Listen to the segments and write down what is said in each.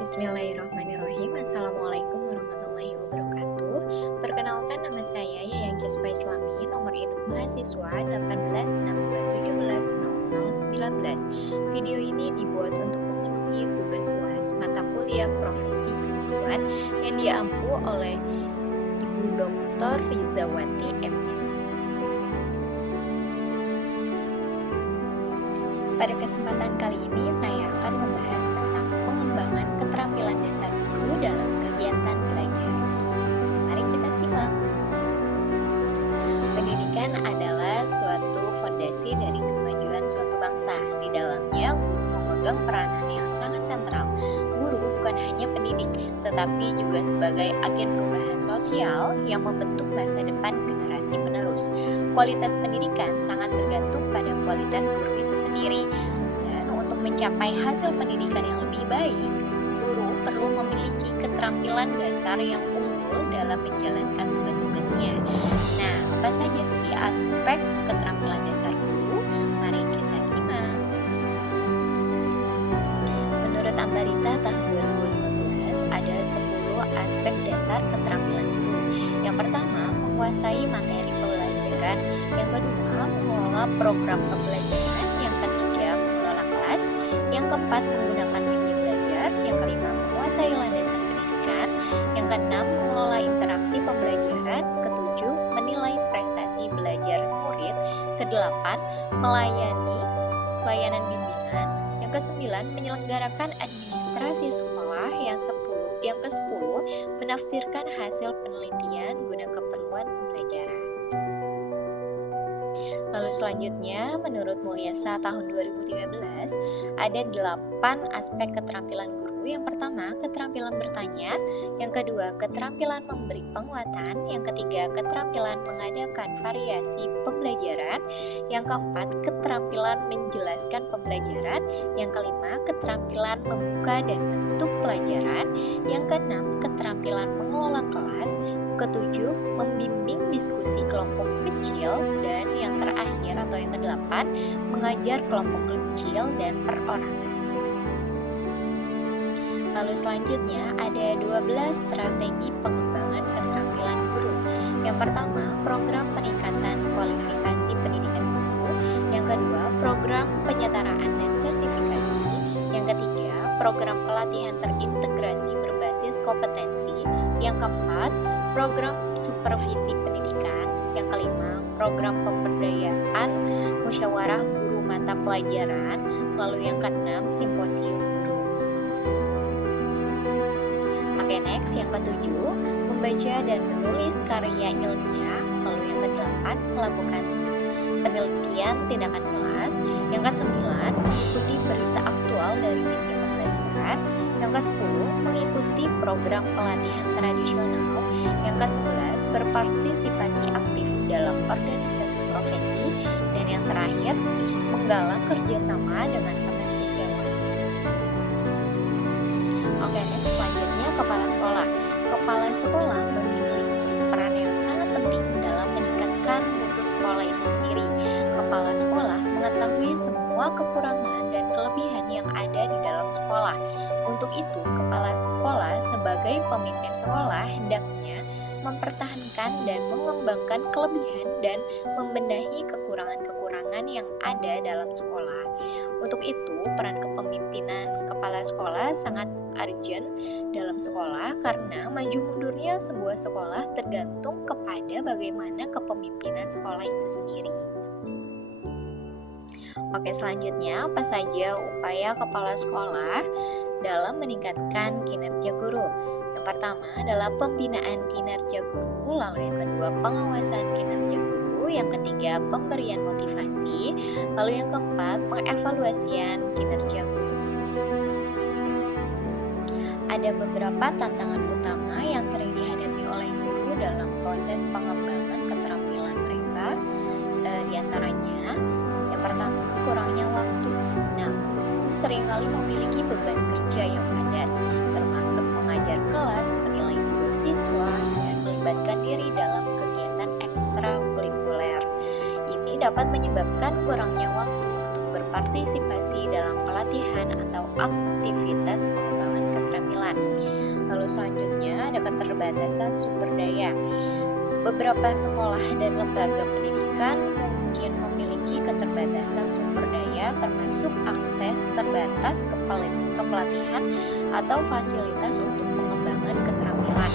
Bismillahirrahmanirrahim. Assalamualaikum warahmatullahi wabarakatuh. Perkenalkan, nama saya Yayang Jasfa Islami, nomor induk mahasiswa 1862170019. Video ini dibuat untuk memenuhi tugas UAS mata kuliah profesi keguruan yang diampu oleh Ibu Dr. Rizawati MSc. Pada kesempatan kali ini saya akan membahas tentang pengembangan keterampilan dasar guru dalam kegiatan belajar. Mari kita simak. Pendidikan adalah suatu fondasi dari kemajuan suatu bangsa. Di dalamnya guru memegang peranan yang sangat sentral. Guru bukan hanya pendidik, tetapi juga sebagai agen perubahan sosial yang membentuk masa depan generasi penerus. Kualitas pendidikan sangat bergantung pada kualitas guru itu sendiri. Dan untuk mencapai hasil pendidikan yang lebih baik, guru perlu memiliki keterampilan dasar yang unggul dalam menjalankan tugas-tugasnya. Nah, apa saja sih aspek keterampilan dasar guru? Mari kita simak. Menurut Ambarita tahun 2015, ada 10 aspek dasar keterampilan guru. Yang pertama, menguasai materi pembelajaran. Yang kedua, mengelola program pembelajaran. Yang ketiga, mengelola kelas. Yang keempat, menggunakan media belajar. Yang kelima, menguasai landasan pendidikan. Yang keenam, mengelola interaksi pembelajaran. Ketujuh, menilai prestasi belajar murid. Kedelapan, pelayanan bimbingan. Yang kesembilan, menyelenggarakan administrasi sekolah. Yang kesepuluh, menafsirkan hasil penelitian guna keperluan pembelajaran. Lalu selanjutnya, menurut Mulyasa tahun 2013, ada 8 aspek keterampilan guru. Yang pertama, keterampilan bertanya. Yang kedua, keterampilan memberi penguatan. Yang ketiga, keterampilan mengadakan variasi pembelajaran. Yang keempat, keterampilan menjelaskan pembelajaran. Yang kelima, keterampilan membuka dan menutup pelajaran. Yang keenam, keterampilan mengelola kelas. Ketujuh, membimbing diskusi kelompok kecil. Dan yang terakhir atau yang kedelapan, mengajar kelompok kecil dan perorangan. Lalu selanjutnya ada 12 strategi pengembangan keterampilan guru. Yang pertama, program peningkatan kualifikasi pendidikan guru. Yang kedua, program penyetaraan dan sertifikasi. Yang ketiga, program pelatihan terintegrasi berbasis kompetensi. Yang keempat, program supervisi pendidikan. Yang kelima, program pemberdayaan musyawarah guru mata pelajaran. Lalu yang keenam, simposium guru. Oke, next, yang ketujuh, membaca dan menulis karya ilmiah. Lalu yang kedelapan, melakukan penelitian tindakan kelas. Yang kesembilan, mengikuti berita aktual dari media pembelajaran. Yang kesepuluh, mengikuti program pelatihan tradisional. Yang kesebelas, berpartisipasi aktif dalam organisasi profesi. Dan yang terakhir, menggalang kerjasama dengan teman sejawat. Oke, next, selanjutnya kepala sekolah. Kepala sekolah memiliki peran yang sangat penting dalam meningkatkan mutu sekolah itu sendiri. Kepala sekolah mengetahui semua kekurangan dan kelebihan yang ada di dalam sekolah. Untuk itu, kepala sekolah sebagai pemimpin sekolah hendaknya mempertahankan dan mengembangkan kelebihan dan membenahi kekurangan-kekurangan yang ada dalam sekolah. Untuk itu, peran kepemimpinan kepala sekolah sangat urgent dalam sekolah karena maju mundurnya sebuah sekolah tergantung kepada bagaimana kepemimpinan sekolah itu sendiri. Oke, selanjutnya apa saja upaya kepala sekolah dalam meningkatkan kinerja guru? Yang pertama adalah pembinaan kinerja guru, lalu yang kedua pengawasan kinerja guru, yang ketiga pemberian motivasi, lalu yang keempat pengevaluasian kinerja guru. Ada beberapa tantangan utama yang sering dihadapi oleh guru dalam proses pengembangan keterampilan mereka. Di antaranya, yang pertama, kurangnya waktu. Nah, guru seringkali memiliki beban kerja yang padat, termasuk mengajar kelas, menilai tugas siswa, dan melibatkan diri dalam kegiatan ekstrakurikuler. Ini dapat menyebabkan kurangnya waktu untuk berpartisipasi dalam pelatihan atau aktivitas pengembangan keterampilan selanjutnya ada keterbatasan sumber daya. Beberapa sekolah dan lembaga pendidikan mungkin memiliki keterbatasan sumber daya, termasuk akses terbatas ke pelatihan atau fasilitas untuk pengembangan keterampilan.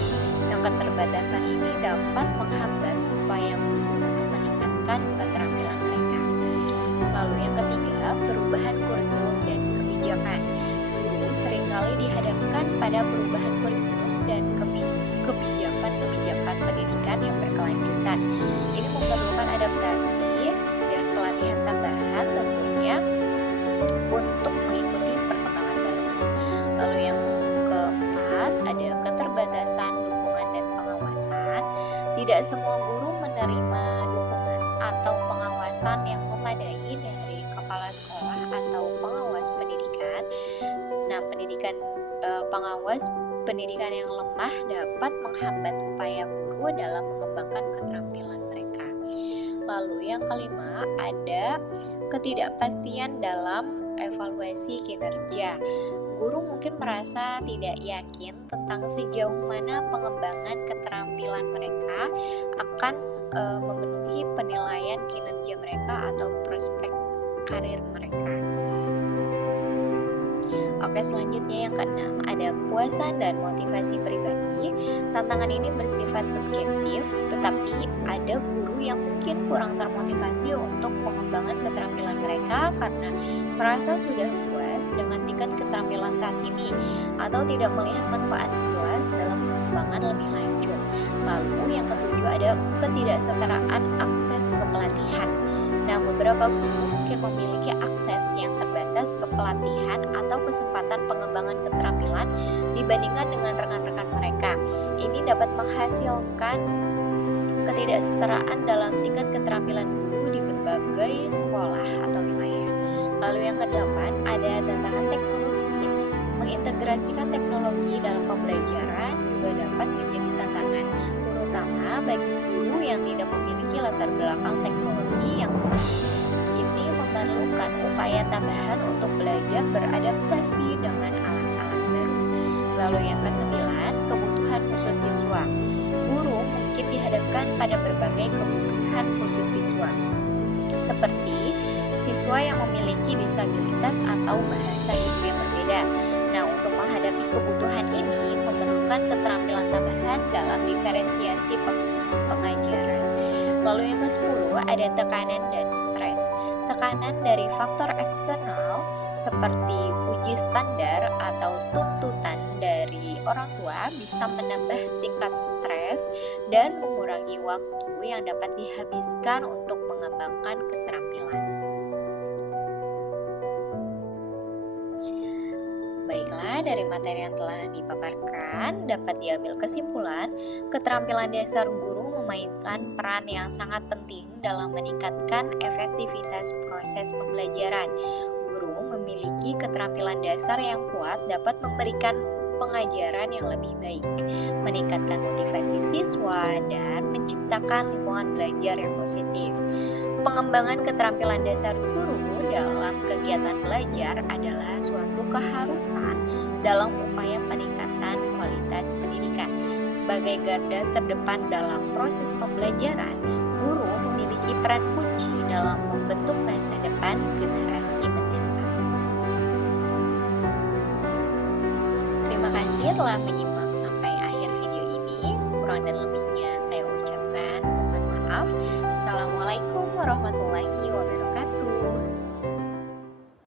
Yang keterbatasan ini dapat menghambat upaya guru untuk meningkatkan keterampilan mereka. Lalu yang ketiga, perubahan kurikulum dan kebijakan. Guru seringkali dihadapkan pada perubahan kurikulum dan kebijakan pendidikan yang berkelanjutan. Ini memerlukan adaptasi dan pelatihan tambahan tentunya untuk mengikuti perkembangan baru. Lalu yang keempat, ada keterbatasan dukungan dan pengawasan. Tidak semua guru menerima dukungan atau pengawasan yang memadai dari kepala sekolah atau pengawas pendidikan. Nah, pengawas pendidikan yang lemah dapat menghambat upaya guru dalam mengembangkan keterampilan mereka. Lalu yang kelima, ada ketidakpastian dalam evaluasi kinerja. Guru mungkin merasa tidak yakin tentang sejauh mana pengembangan keterampilan mereka akan memenuhi penilaian kinerja mereka atau prospek karir mereka. Oke, selanjutnya yang keenam, ada kepuasan dan motivasi pribadi. Tantangan ini bersifat subjektif, tetapi ada guru yang mungkin kurang termotivasi untuk pengembangan keterampilan mereka karena merasa sudah puas dengan tingkat keterampilan saat ini atau tidak melihat manfaat jelas dalam pengembangan lebih lanjut. Lalu yang ketujuh, ada ketidaksetaraan akses ke pelatihan. Nah, beberapa guru mungkin memiliki akses yang terbatas ke pelatihan atau kesempatan pengembangan keterampilan dibandingkan dengan rekan-rekan mereka. Ini dapat menghasilkan ketidaksetaraan dalam tingkat keterampilan guru di berbagai sekolah atau wilayah. Lalu yang kedelapan, ada tantangan teknologi. Mengintegrasikan teknologi dalam pembelajaran juga dapat menjadi tantangan, terutama bagi guru yang tidak memiliki latar belakang teknologi yang kuat. Ini memerlukan upaya tambahan untuk belajar beradaptasi dengan alat-alat baru. Lalu yang kesembilan, kebutuhan khusus siswa. Guru mungkin dihadapkan pada berbagai kebutuhan khusus siswa, seperti siswa yang memiliki disabilitas atau bahasa ibu yang berbeda. Nah, untuk menghadapi kebutuhan ini memerlukan keterampilan tambahan dalam diferensiasi pengajaran. Lalu yang ke-10, ada tekanan dan stres. Tekanan dari faktor eksternal seperti uji standar atau tuntutan dari orang tua bisa menambah tingkat stres dan mengurangi waktu yang dapat dihabiskan untuk mengembangkan keterampilan. Baiklah, dari materi yang telah dipaparkan dapat diambil kesimpulan, keterampilan dasar guru memainkan peran yang sangat penting dalam meningkatkan efektivitas proses pembelajaran. Guru memiliki keterampilan dasar yang kuat dapat memberikan pengajaran yang lebih baik, meningkatkan motivasi siswa, dan menciptakan lingkungan belajar yang positif. Pengembangan keterampilan dasar guru dalam kegiatan belajar adalah suatu keharusan dalam upaya peningkatan kualitas pendidikan. Sebagai garda terdepan dalam proses pembelajaran, guru memiliki peran kunci dalam membentuk masa depan generasi mendatang. Terima kasih telah menyimak sampai akhir video ini. Kurang dan lebihnya saya ucapkan mohon maaf. Assalamualaikum warahmatullahi wabarakatuh.